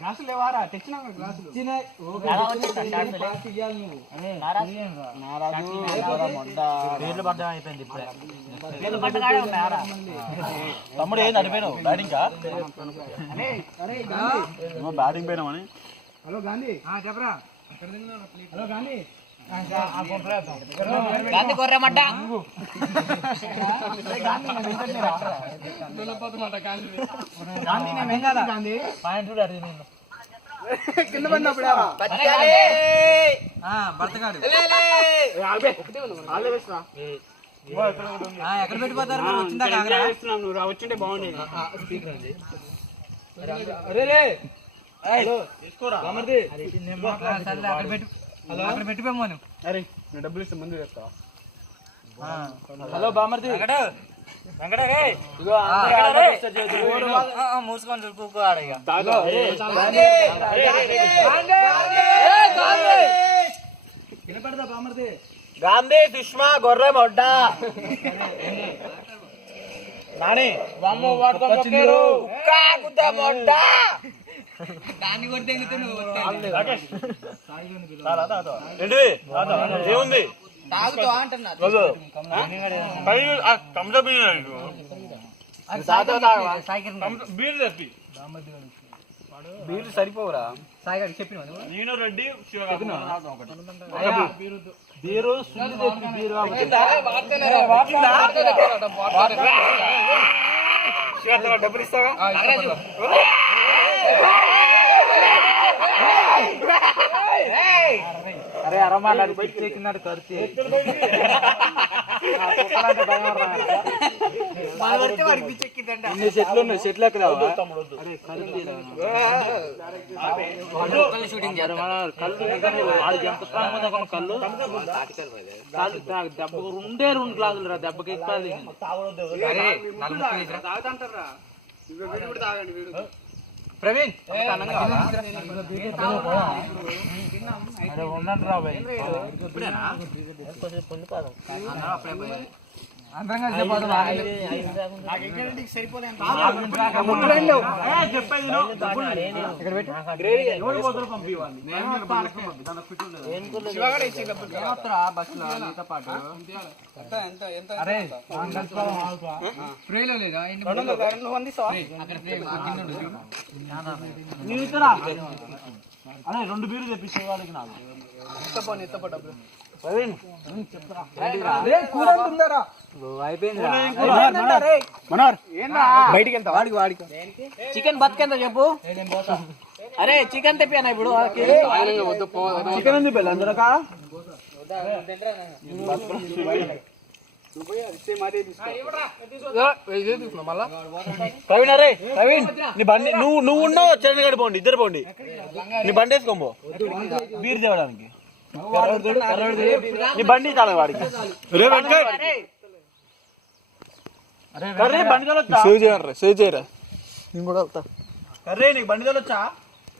గ్లాసులు లేవారా తెచ్చినా గ్లాసులు అయిపోయింది తమ్ముడు ఏం నడిపోయినావు బ్యాటింగ్ బ్యాటింగ్ పోయినామని. హలో గాంధీ చెప్పరా. హలో గాంధీ గాంధీ కొర్రమడ్డ గాంధీ కింద పడినప్పుడు ఎక్కడ పెట్టిపోతారు వచ్చింటే బాగుండేది. అక్కడ పెట్టిపోయాము. అరే నేను డబ్బులు ఇస్తే ముందు చెప్తా. హలో బామర్ది మూసుకొని చుట్టుకో. వినపడదా బామర్ది? గాంధీ సుష్మా గొర్రె మొడ్డ నాని దాన్ని కొడితే ఏముంది తాగుతావా అంటున్నారు. బీర్లు సరిపోవురా. సాయిగాడికి చెప్పిన నేను రెడ్డి డబ్బులు ఇస్తావా? అరే అరమాలి పెట్టేకినాడు కడితే చెట్లు ఉన్నాయి. చెట్లు ఎక్కడ షూటింగ్ కళ్ళు దెబ్బ రెండే 2 గ్లాసులు రా. దెబ్బకి ఎక్కాలి. ప్రవీణ్ ఉండండి రా బాయ్. అరే 2 బీర్లు తెప్పించే వాళ్ళకి నాకు బయటికి వెళ్తా. వాడికి చికెన్ బతికెంత చెప్పు. అరే చికెన్ తెప్పానా ఇప్పుడు? చికెన్ ఉంది బెల్ అందరూ ప్రవీణ్. అరే ప్రవీణ్ నీ బండి నువ్వు ఉన్నావు. చరణ్ పోండి, ఇద్దరు పోండి. నీ బండి వేసుకోబో బీర్ తేవడానికి. నీ బండి చాలా వాడికి బండి తోలొచ్చా? సేవ్ చేయరా నేను కూడా వెళ్తా. కర్రే నీకు బండి తోలొచ్చా?